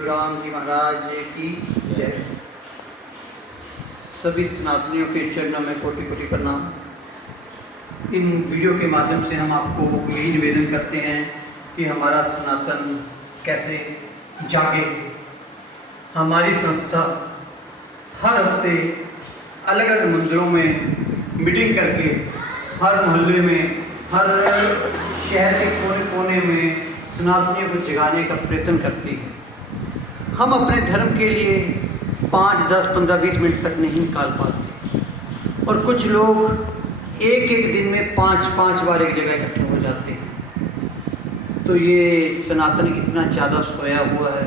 परशुराम जी महाराज की जय। सभी सनातनियों के चरणों में कोटि कोटि प्रणाम। इन वीडियो के माध्यम से हम आपको यही निवेदन करते हैं कि हमारा सनातन कैसे जागे। हमारी संस्था हर हफ्ते अलग अलग मंदिरों में मीटिंग करके हर मोहल्ले में, हर शहर के कोने कोने में सनातनियों को जगाने का प्रयत्न करती है। हम अपने धर्म के लिए 5, 10, 15, 20 मिनट तक नहीं निकाल पाते और कुछ लोग एक एक दिन में 5-5 बार एक जगह इकट्ठे हो जाते हैं। तो ये सनातन इतना ज़्यादा सोया हुआ है,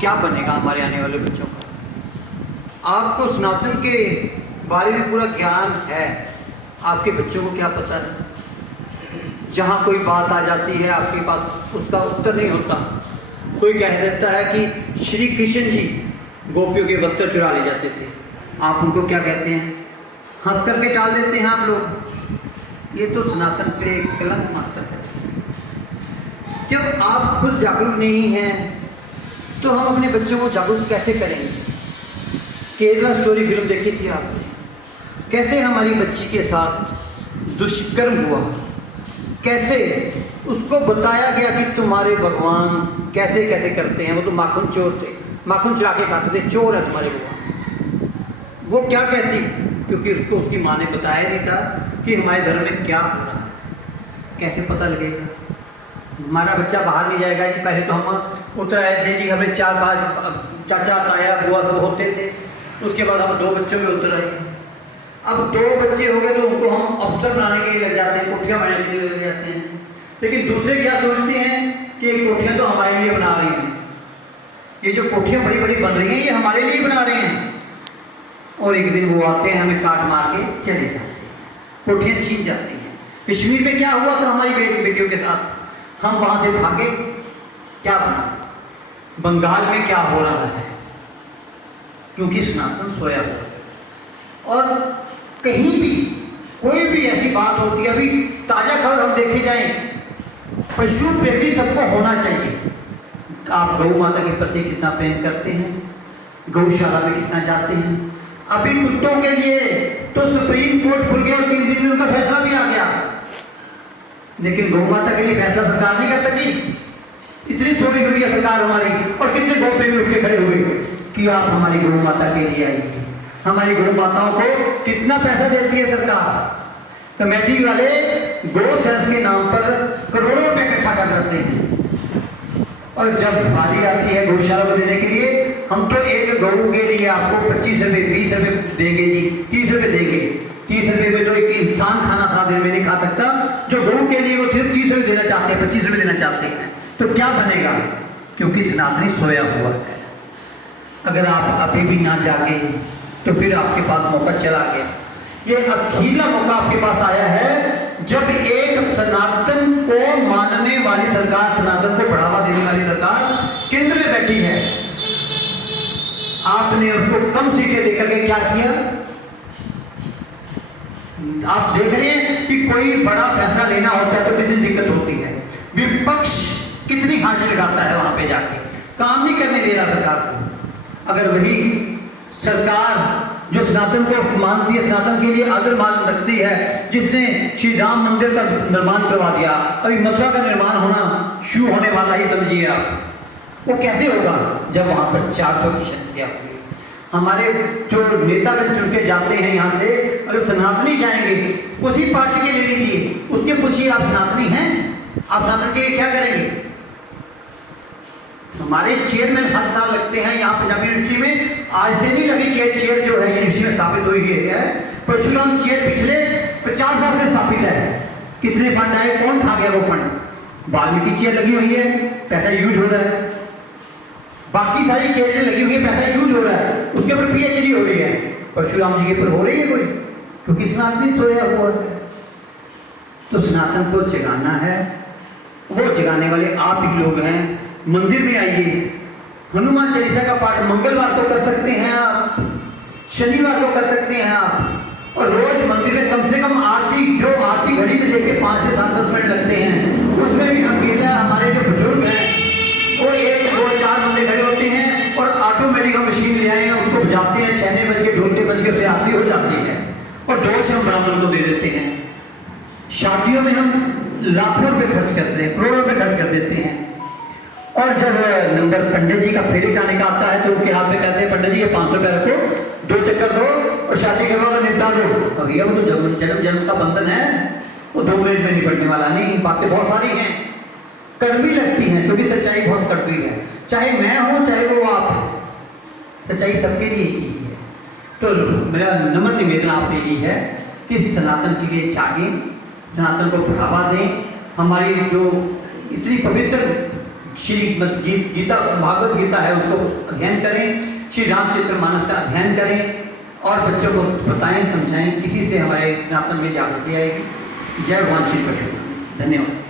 क्या बनेगा हमारे आने वाले बच्चों का। आपको सनातन के बारे में पूरा ज्ञान है, आपके बच्चों को क्या पता है। जहाँ कोई बात आ जाती है आपके पास उसका उत्तर नहीं होता। कोई कह देता है कि श्री कृष्ण जी गोपियों के वस्त्र चुरा ले जाते थे, आप उनको क्या कहते हैं? हंस करके टाल देते हैं आप लोग। ये तो सनातन पे कलंक मात्र है। जब आप खुद जागरूक नहीं हैं तो हम अपने बच्चों को जागरूक कैसे करेंगे? केरला स्टोरी फिल्म देखी थी आपने, कैसे हमारी बच्ची के साथ दुष्कर्म हुआ, कैसे उसको बताया गया कि तुम्हारे भगवान कैसे कैसे करते हैं। वो तो माखन चोर थे, माखन चुरा के खाते थे, चोर है तुम्हारे भगवान। वो क्या कहती? क्योंकि उसको उसकी माँ ने बताया नहीं था कि हमारे धर्म में क्या हो रहा है। कैसे पता लगेगा? हमारा बच्चा बाहर नहीं जाएगा जी। पहले तो हम उतर आए थे जी, हमें 4-5 चाचा ताया बुआ सब होते थे, उसके बाद हम 2 बच्चों में उतर आए। अब 2 बच्चे हो गए तो उनको हम अफसर बनाने के लिए लग जाते हैं, कोठियाँ बनाने के लिए लग जाते हैं। लेकिन दूसरे क्या सोचते हैं कि ये कोठियाँ तो हमारे लिए बना रही हैं, ये जो कोठियाँ बड़ी बड़ी बन रही हैं ये हमारे लिए बना रहे हैं। और एक दिन वो आते हैं, हमें काट मार के चले जाते हैं, कोठियाँ छीन जाती हैं। कश्मीर में क्या हुआ था हमारी बेटियों के साथ? हम वहाँ से भागे, क्या बना? बंगाल में क्या हो रहा है? क्योंकि सनातन सोया हुआ है। और कहीं भी कोई भी ऐसी बात होती है, अभी ताज़ा खबर हम देखे जाएं, पशु प्रेमी सबको होना चाहिए। आप गौ माता के प्रति कितना प्रेम करते हैं, गौशाला में कितना जाते हैं। अभी कुत्तों के लिए तो सुप्रीम कोर्ट खुल गया और 3 दिन में उनका फैसला भी आ गया, लेकिन गौ माता के लिए फैसला सरकार नहीं कर सकी। इतनी सोई हुई है सरकार हमारी, और कितने गौ प्रेमी उठ के खड़े हुए कि आप हमारी गौ माता के लिए आइए। हमारी गौ माताओं को कितना पैसा देती है सरकार? कमेटी वाले गौ सेंस के नाम पर करोड़ों रुपए इकट्ठा कर करते हैं, और जब बारी आती है गौशाला को देने के लिए, हम तो एक गऊ के लिए आपको 25 रुपये 20 रुपये देंगे जी, 30 रुपये देंगे। 30 रुपये में तो एक इंसान खाना सारा दिन में नहीं खा सकता, जो गऊ के लिए वो सिर्फ 30 रुपये देना चाहते हैं, 25 रुपये देना चाहते हैं। तो क्या बनेगा? क्योंकि सनातनी सोया हुआ है। अगर आप अभी भी ना जागे तो फिर आपके पास मौका चला गया। ये अखीला मौका आपके पास आया है जब एक सनातन को मानने वाली सरकार, सनातन को बढ़ावा देने वाली सरकार केंद्र में बैठी है। आपने उसको कम सीटें देकर के क्या किया? आप देख रहे हैं कि कोई बड़ा फैसला लेना होता है तो कितनी दिक्कत होती है। विपक्ष कितनी हाजिर लगाता है वहां पे जाके, काम नहीं करने दे रहा सरकार को। अगर वही सरकार जो सनातन को मानती है, सनातन के लिए आदर मान रखती है, जिसने श्री राम मंदिर का निर्माण करवा दिया, अभी मथुरा का निर्माण होना शुरू होने वाला ही समझिए आप, वो कैसे होगा जब वहाँ पर 400 की संख्या होगी। हमारे जो नेतागण चुन के जाते हैं यहाँ से, अगर सनातनी जाएंगे उसी पार्टी के ले लीजिए, उसके पूछिए आप सनातनी हैं? आप सनातन के लिए क्या करेंगे? हमारे चेयरमैन हर साल लगते हैं यहाँ पंजाबी यूनिवर्सिटी में। आज से नहीं लगी चेयर जो है यूनिवर्सिटी में स्थापित हुई है। परशुराम चेयर पिछले 50 साल से स्थापित है। कितने फंड आए, कौन खा गया वो फंड? वाल्मीकि चेयर लगी हुई है, पैसा यूज हो रहा है। बाकी सारी चेयर लगी हुई है, पैसा यूज हो रहा है, उसके ऊपर PhD हो रही है। परशुराम जी के ऊपर हो रही है कोई? क्योंकि सनातनी सोया हुआ है। तो सनातन को जगाना है, वो जगाने वाले आप ही लोग हैं। मंदिर में आइए, हनुमान चालीसा का पाठ मंगलवार को कर सकते हैं आप, शनिवार को कर सकते हैं आप, और रोज मंदिर में कम से कम आरती, जो आरती घड़ी में देखे 5 से 7 मिनट लगते हैं, उसमें भी अकेला हमारे जो बुजुर्ग हैं वो 1, 2, 4 बंदे खड़े होते हैं, दोष हम ब्राह्मण को दे देते हैं। शादियों में हम लाखों रुपए खर्च करते हैं, करोड़ों रुपए खर्च कर देते हैं। और जब नंबर पंडित जी का फेरे खाने का आता है तो उनके हाथ में कहते हैं पंडित जी ये 500 रुपये रखो, 2 चक्कर दो और शादी करवाओ, निपटा दो। अब भैया वो तो जन्म का बंधन है, वो 2 मिनट में निपटने वाला नहीं। बातें बहुत सारी हैं, कड़वी लगती हैं, क्योंकि सच्चाई बहुत कड़वी है। चाहे मैं हूँ चाहे वो आप हो, सच्चाई सबके लिए ही है। तो मेरा नम्र निवेदन आपसे यही है कि सनातन के लिए जागें, सनातन को बढ़ावा दें। हमारी जो इतनी पवित्र श्रीमद् गीता भागवत गीता है उसको अध्ययन करें, श्री रामचरितमानस का अध्ययन करें और बच्चों को बताएं, समझाएं। इसी से हमारे सनातन में जागृति आएगी। जय भगवान श्री कृष्ण। धन्यवाद।